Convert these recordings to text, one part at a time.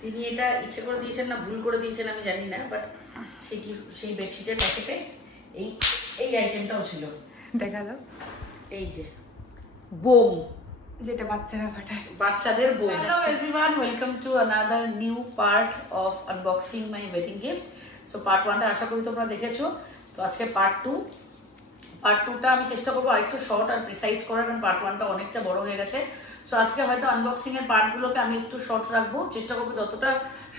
তিনি এটা ইচ্ছে করে দিয়েছেন না ভুল করে দিয়েছেন আমি জানি না, বাট সেই বেডশিটের প্যাকেটে এই আইটেমটাও ছিল। দেখালো এই যে বোম, যেটা বাচ্চারা ফাটায়, বাচ্চাদের bomb. Hello everyone, welcome to another new part of unboxing my wedding gift. So part 1টা আশা করি তোমরা দেখেছো। তো আজকে পার্ট 2টা আমি চেষ্টা করবো আরেকটু শর্ট আর প্রিসাইজ করার, কারণ পার্ট 1টা অনেকটা বড় হয়ে গেছে। সো আজকে হয়তো আনবক্সিং এর পার্টগুলোকে আমি একটু শর্ট রাখবো, চেষ্টা করবো যতটা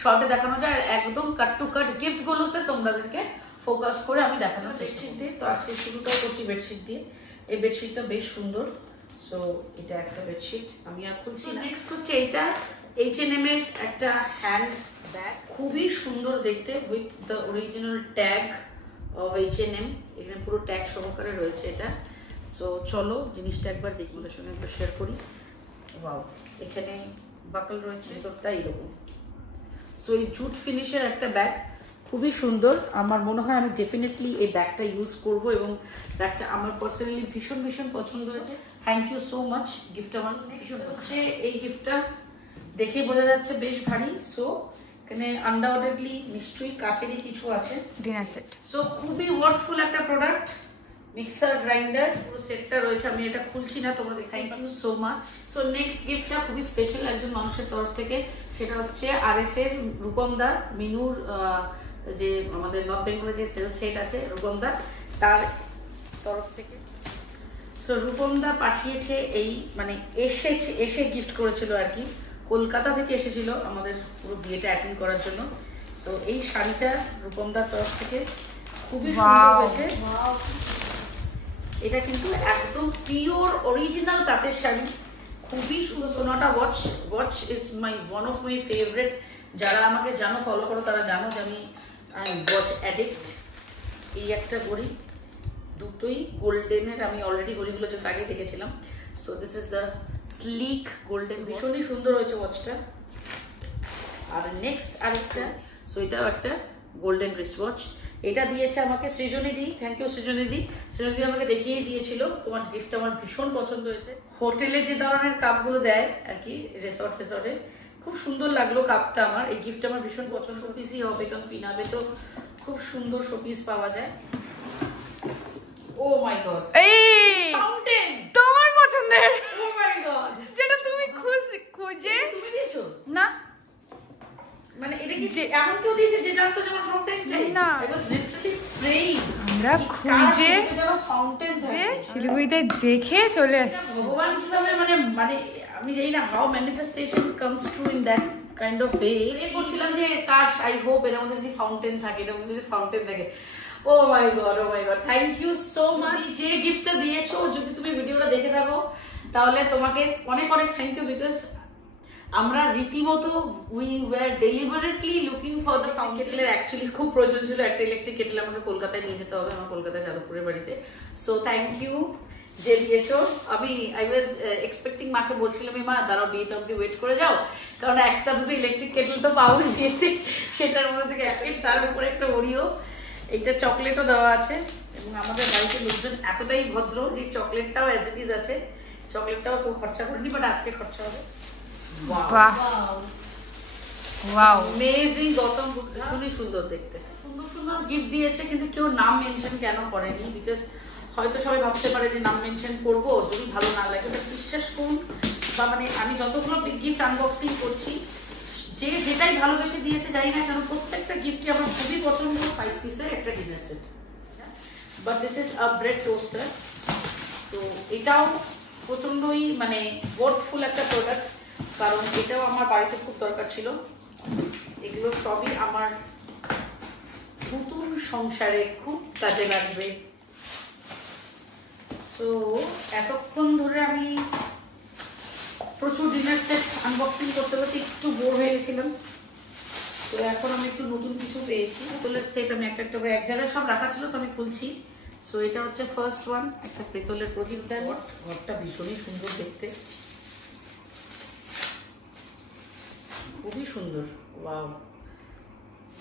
শর্টে দেখানো যায়, আর একদম কাট টু কাট গিফট গুলোতে তোমাদেরকে ফোকাস করে আমি দেখানোর বেডশিট দিয়ে। তো আজকে শুরুটাও করছি বেডশিট দিয়ে। এই বেডশিটটা বেশ সুন্দর। সো এটা একটা বেডশিট আমি আর খুলছি। নেক্সট হচ্ছে এইটা H&M এর একটা হ্যান্ড ব্যাগ, খুবই সুন্দর দেখতে, with the original tag of H&M। এখানে পুরো ট্যাগ সহকারে রয়েছে এটা। সো চলো জিনিসটা একবার দেখি, ওদের সঙ্গে একবার শেয়ার করি। ওয়াও, এখানে বাকল রয়েছে, ভেতরটা এইরকম। সো এই জুট ফিনিশের একটা ব্যাগ, খুবই সুন্দর। আমার মনে হয় আমি ডেফিনেটলি এই ব্যাগটা ইউজ করব, এবং ব্যাগটা আমার পার্সোনালি ভীষণ ভীষণ পছন্দ হয়েছে। Thank you so much gift. আমার ভীষণ হচ্ছে এই গিফটটা দেখে বোঝা যাচ্ছে বেশ ভারী। সো এখানে আনডাউটেডলি নিশ্চয়ই কাছেরই কিছু আছে, ডিনার সেট। সো খুবই ওয়ার্থফুল একটা প্রোডাক্ট। মিক্সার গ্রাইন্ডার পুরো সেটটা রয়েছে, আমি এটা খুলছি না, তোমরা thank you so much. So next গিফটটা খুবই স্পেশাল একজন মানুষের তরফ থেকে, সেটা হচ্ছে RS এর রূপম দা, মিনুর যে আমাদের নর্থ বেঙ্গলে যে সেলস হেড আছে রূপম দা, তার তরফ থেকে। সো রূপম দা পাঠিয়েছে এই, মানে এসে গিফট করেছিল আর কি, কলকাতা থেকে এসেছিল আমাদের পুরো বিয়েটা অ্যাটেন্ড করার জন্য। সো এই শাড়িটা রূপম দার তরফ থেকে খুবই সুন্দর হয়েছে। এটা কিন্তু একদম পিওর অরিজিনাল তাঁতের শাড়ি, খুবই সুন্দর। Sonata watch is one of my favourite. যারা আমাকে জানো, ফলো করো, তারা জানো যে আমি ওয়াচ অ্যাডিক্ট। এই একটা ঘড়ি, দুটোই গোল্ডেনের, আমি অলরেডি ঘড়িগুলো যত আগে দেখেছিলাম। So this is the slick golden, ভীষণই সুন্দর হয়েছে ওয়াচটা। আর নেক্সট আরেকটা, সো এটাও একটা গোল্ডেন রিস্ট ওয়াচ। এটা দিয়েছে আমাকে সৃজনীদি, থ্যাংক ইউ সৃজনীদি। সৃজনীদি আমাকে দেখিয়ে দিয়েছিল, তোমার গিফট আমার ভীষণ পছন্দ হয়েছে। হোটেলে যে ধরনের কাপগুলো দেয় আর কি, রিসর্টে, খুব সুন্দর লাগলো কাপটা আমার। এই গিফট আমার ভীষণ পছন্দ। শোপিসই হবে, কারণ পিনাবে তো খুব সুন্দর শোপিস পাওয়া যায়। ও মাই গড, এই ফাউন্টেন তোমার পছন্দের। ও মাই গড, যেটা তুমি খুঁজে তুমি দিয়েছো না, মানে এটা কি এমন কেউ দিয়েছে যে জানতো যে আমার ফাউন্টেন চাই? না, আই ওয়াজ লিটারালি প্রেইং আমরা খুঁজে ফাউন্টেন যে শিলিগুড়িতে দেখে চলে আসি। ভগবান কিভাবে মানে আমি জানি না how manifestation comes true in that kind of way. এই বলছিলাম যে কাশ, আই হোপ এর মধ্যে যদি ফাউন্টেন থাকে, এর মধ্যে যদি ফাউন্টেন থাকে। Oh my God, thank you so much. যে গিফটটা দিয়েছো, যদি তুমি ভিডিওটা দেখে থাকো তাহলে তোমাকে অনেক অনেক থ্যাংক ইউ, বিকজ আমরা রীতিমতো we were deliberately looking for the fountain. কেটেলের actually খুব প্রয়োজন ছিল, একটা ইলেকট্রিক কেটেল আমাকে কলকাতায় নিয়ে যেতে হবে, আমার কলকাতায় যাদবপুরের বাড়িতে। সো থ্যাংক ইউ যে দিয়েছো। আই ওয়াজ এক্সপেক্টিং, মাকে বলছিলাম মা দাঁড়াও বিয়েটা অব্দি ওয়েট করে যাও, কারণ একটা দুটো ইলেকট্রিক কেটেল তো পাবো বিয়েতে, সেটার মধ্যে থেকে একটা, তার উপরে একটা ওরিও, এইটা চকলেটও দেওয়া আছে। এবং আমাদের বাড়িতে লোকজন এতটাই ভদ্র যে চকলেটটাও অ্যাজ ইট ইজ আছে, চকলেটটাও কেউ খরচা করেনি, বাট আজকে খরচা হবে। বাহ, ওয়াও, অ্যামেজিং। গৌতম বুদ্ধ ভীষণই সুন্দর দেখতে, সুন্দর সুন্দর গিফট দিয়েছে, কিন্তু কেউ নাম মেনশন কেন করেনি? বিকজ হয়তো সবাই ভাবতে পারে যে নাম মেনশন করবো যদি ভালো না লাগে, বাট বিশ্বাস করুন, বা মানে আমি যতগুলো গিফট আনবক্সিং করছি, যে যেটাই ভালোবেসে দিয়েছে জানি না কেন, প্রত্যেকটা গিফটই আমার খুবই পছন্দ। 5 পিসের একটা dinner set, but this is a bread toaster. তো এটাও প্রচন্ডই মানে ওয়ার্থফুল একটা প্রোডাক্ট, কারণ এটাও আমার বাড়িতে খুব দরকার ছিল। এগুলো সবই আমার নতুন সংসারে খুব কাজে লাগবে। তো এতক্ষণ ধরে আমি প্রচুর ডিনার সেট আনবক্সিং করতে করতে একটু বোর হয়ে গেছিলাম। তো এখন আমি একটু নতুন কিছু পেয়েছি। পিতলের সেট আমি একটা একটা করে এক জায়গায় সব রাখা ছিল, তো আমি খুলছি। সো এটা হচ্ছে ফার্স্ট ওয়ান, একটা পিতলের প্রদীপ। ঘরটা ভীষণই সুন্দর দেখতে, খুবই সুন্দর। Wow,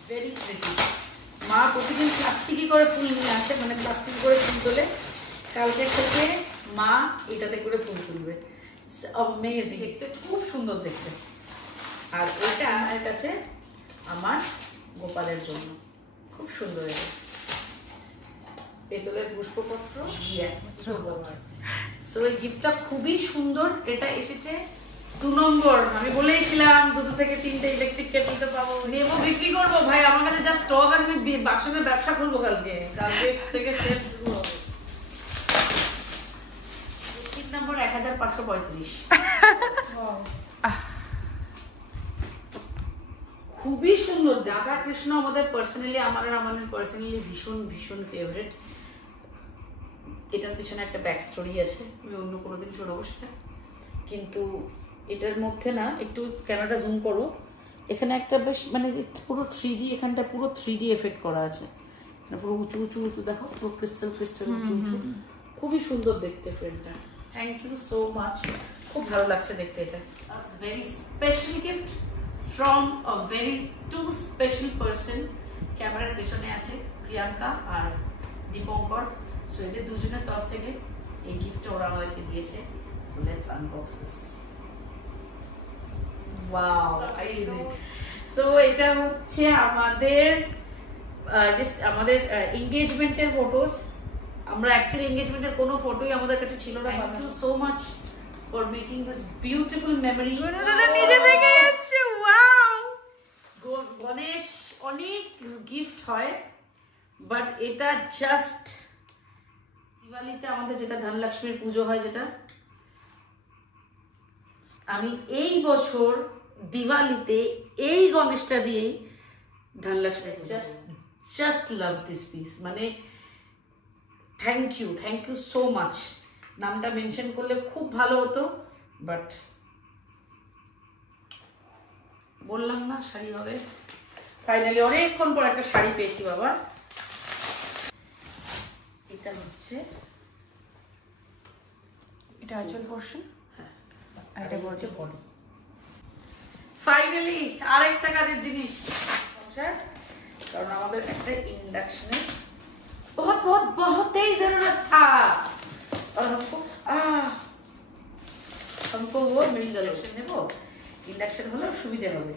very pretty. মা প্রতিদিন প্লাস্টিকই করে ফুল নিয়ে আসে, মানে প্লাস্টিক করে ফুল তোলে। কালকে থেকে মা এটাতে করে ফুল তুলবে। অ্যামেজিং দেখতে, খুব সুন্দর দেখতে। আর এটা আমার কাছে আমার গোপালের জন্য খুব সুন্দর এটা পেতলের পুষ্পপত্র সো এই গিফটটা খুবই সুন্দর। এটা এসেছে 2 নম্বর। আমি বলেইছিলাম 2 থেকে 3টে ইলেকট্রিক কেটল তো পাবো, নেবো, বিক্রি করবো। ভাই আমার কাছে যা স্টক আছে আমি বাসনের ব্যবসা করবো কালকে থেকে সেল শুরু হবে। 3 নম্বর 1535। খুবই সুন্দর। রাধা কৃষ্ণ আমাদের পার্সোনালি আমাদের পার্সোনালি ভীষণ ভীষণ ফেভারিট। এটার পিছনে একটা ব্যাক স্টোরি আছে, আমি অন্য কোনো দিন শোনাবো সেটা। কিন্তু এটার মধ্যে না, একটু ক্যামেরাটা জুম করো, এখানে একটা বেশ মানে পুরো 3D, এখানটা পুরো 3D এফেক্ট করা আছে, পুরো উঁচু উঁচু উঁচু দেখো, পুরো ক্রিস্টাল ক্রিস্টাল উঁচু উঁচু, খুবই সুন্দর দেখতে ফ্রেমটা। থ্যাংক ইউ সো মাচ, খুব ভালো লাগছে দেখতে। এটা very special gift from a very 2 special person. ক্যামেরার পেছনে আছে প্রিয়াঙ্কা আর দীপঙ্কর। সো এদের দুজনের তরফ থেকে এই গিফটটা ওরা আমাদেরকে দিয়েছে। So let's unbox this. Wow, so এটা হচ্ছে আমাদের এনগেজমেন্টের ফটোস। আমরা অ্যাকচুয়ালি এনগেজমেন্টের কোনো ফটোই আমাদের কাছে ছিল না। Thank you so much for making this beautiful memory. নিজে থেকে এসেছে, ওয়াও। গণেশ অনেক গিফট হয়, বাট এটা জাস্ট দিওয়ালিতে আমাদের যেটা ধনলক্ষ্মীর পুজো হয়, যেটা আমি এই বছর দিওয়ালিতে এই গণেশটা দিয়েই Dhanlaxmi just love this piece. মানে থ্যাংক ইউ সো মাচ। নামটা মেনশন করলে খুব ভালো হতো, বাট বললাম না শাড়ি হবে। ফাইনালি অনেকক্ষণ পর একটা শাড়ি পেয়েছি বাবা। এটা হচ্ছে এটা আঁচল পোরশন, হ্যাঁ, আর এটা বলছে বডি। ফাইনালি আরেকটা কাজের জিনিস, কারণ আমাদের একটা ইন্ডাকশনের बहुत बहुत बहुत ही जरूरत था और हमको वो मिल गया। নেবো, ইন্ডাকশন হলে সুবিধা হবে।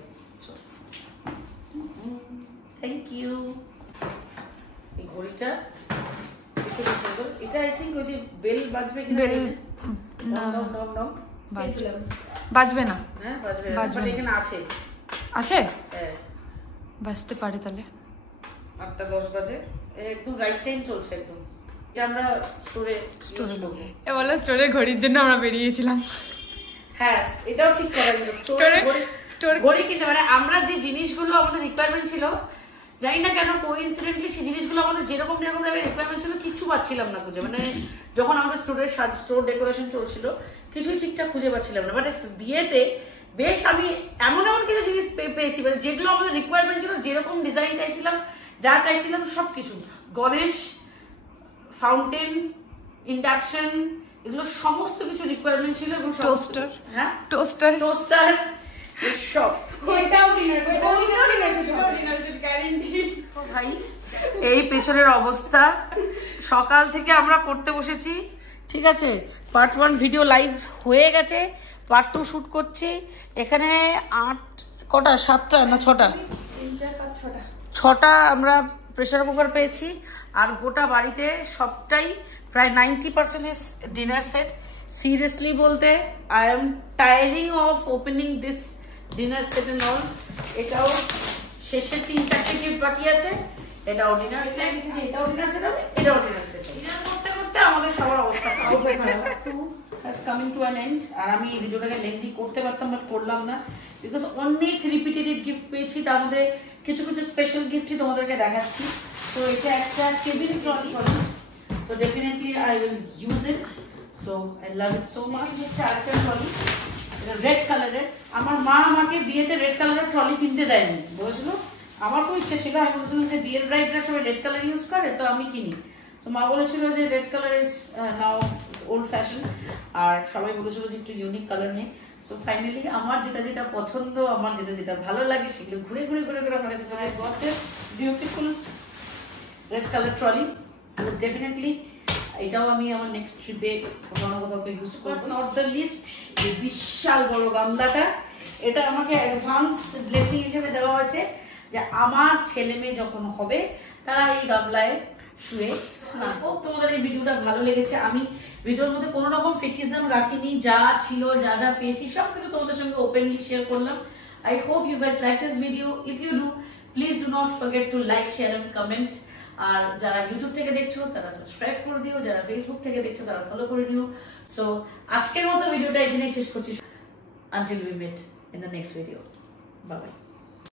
Thank you. এই ঘড়িটা দেখে সুন্দর। এটা আই থিঙ্ক ওই যে বেল বাজবে কিনা, বেল না বাজবে না। হ্যাঁ বাজবে, বাজবে না। এখানে আছে আছে, হ্যাঁ বাজতে পারে তাহলে। 8:10 বাজে, একদম রাইট টাইম চলছে একদম। এটা আমরা স্টোরে করব। এ বলো স্টোরে ঘড়ির জন্য আমরা বেরিয়েছিলাম। হ্যাঁ এটাও ঠিক করা গেল। স্টোরে ঘড়ি কিনতে, মানে আমরা যে জিনিসগুলো আমাদের রিকোয়ারমেন্ট ছিল, জানি না কেন কোইন্সিডেন্টলি সেই জিনিসগুলো আমাদের যেরকম রিকোয়ারমেন্ট ছিল কিছু পাচ্ছিলাম না খুঁজে। মানে যখন আমাদের স্টোর ডেকোরেশন চলছিল কিছুই ঠিকঠাক খুঁজে পাচ্ছিলাম না। বাট বিয়েতে বেশ আমি এমন কিছু জিনিস পেয়েছি, মানে যেগুলো আমাদের রিকোয়ারমেন্ট ছিল, যেরকম ডিজাইন চাইছিলাম, যা চাইছিলাম সবকিছু। গণেশ, ফাউন্টেন, ইন্ডাকশন, এগুলো সমস্ত কিছু রিকোয়ারমেন্ট ছিল। এবং টোস্টার, হ্যাঁ টোস্টার সব। ভাই এই পেছনের অবস্থা, সকাল থেকে আমরা করতে বসেছি, ঠিক আছে। পার্ট 1 ভিডিও লাইভ হয়ে গেছে, পার্ট 2 শুট করছি। এখানে 7টা না 6টা 6টা আমরা প্রেসার কুকার পেয়েছি। আর গোটা বাড়িতে সবটাই প্রায় 90% ডিনার সেট। সিরিয়াসলি বলতে I am tiring of opening this dinner set and all. এটাও শেষের 3-4টে গিফট বাকি আছে। এটাও ডিনার সেট, এটাও ডিনার সেট হবে, এটাও ডিনার সেট। ডিনার করতে করতে আমাদের সবার অবস্থা খারাপ হয়ে গেল। Coming to an end. আর আমি এই ভিডিওটাকে লেন্দি করতে পারতাম, বাট করলাম না, বিকজ অনেক রিপিটেটেড গিফট পেয়েছি। তার মধ্যে কিছু কিছু স্পেশাল গিফটই তোমাদেরকে দেখাচ্ছি। তো এটা একটা cabin trolley, so definitely I will use it. So I love it so much. হচ্ছে আরেকটা ট্রলি, এটা রেড কালারের। আমার মা আমাকে বিয়েতে রেড কালারের ট্রলি কিনতে দেয়নি, বলেছিল। আমার খুব ইচ্ছা ছিল, আমি বলেছিলাম যে বিয়ের ব্রাইডরা সবাই রেড কালার ইউজ করে, তো আমি কিনি। তো মা বলেছিল যে red colour is now old fashion, আর সবাই বলেছিল যে একটু ইউনিক কালার নেই। সো ফাইনালি আমার যেটা যেটা পছন্দ, আমার যেটা যেটা ভালো লাগে, সেগুলো ঘুরে ঘুরে ঘুরে ঘুরে আমার কাছে চলে আসে। Got this beautiful red colour trolley. So definitely এটাও আমি আমার নেক্সট ট্রিপে কোথাও না কোথাও ইউজ করবো। নট দ্য লিস্ট, এই বিশাল বড় গামলাটা, এটা আমাকে অ্যাডভান্স ব্লেসিং হিসেবে দেওয়া হয়েছে যে আমার ছেলে মেয়ে যখন হবে তারা এই গামলায় শুয়ে স্নান করবে। তোমাদের এই ভিডিওটা ভালো লেগেছে। আমি ভিডিওর মধ্যে কোনো রকম ফেকিজম রাখিনি, যা ছিল যা যা পেয়েছি সবকিছু তোমাদের সঙ্গে ওপেনলি শেয়ার করলাম। I hope you guys like this video. If you do, please do not forget to like, share and comment. আর যারা ইউটিউব থেকে দেখছো তারা সাবস্ক্রাইব করে দিও, যারা ফেসবুক থেকে দেখছো তারা ফলো করে নিও। সো আজকের মতো ভিডিওটা এখানেই শেষ করছি। Until we meet in the next video. Bye bye.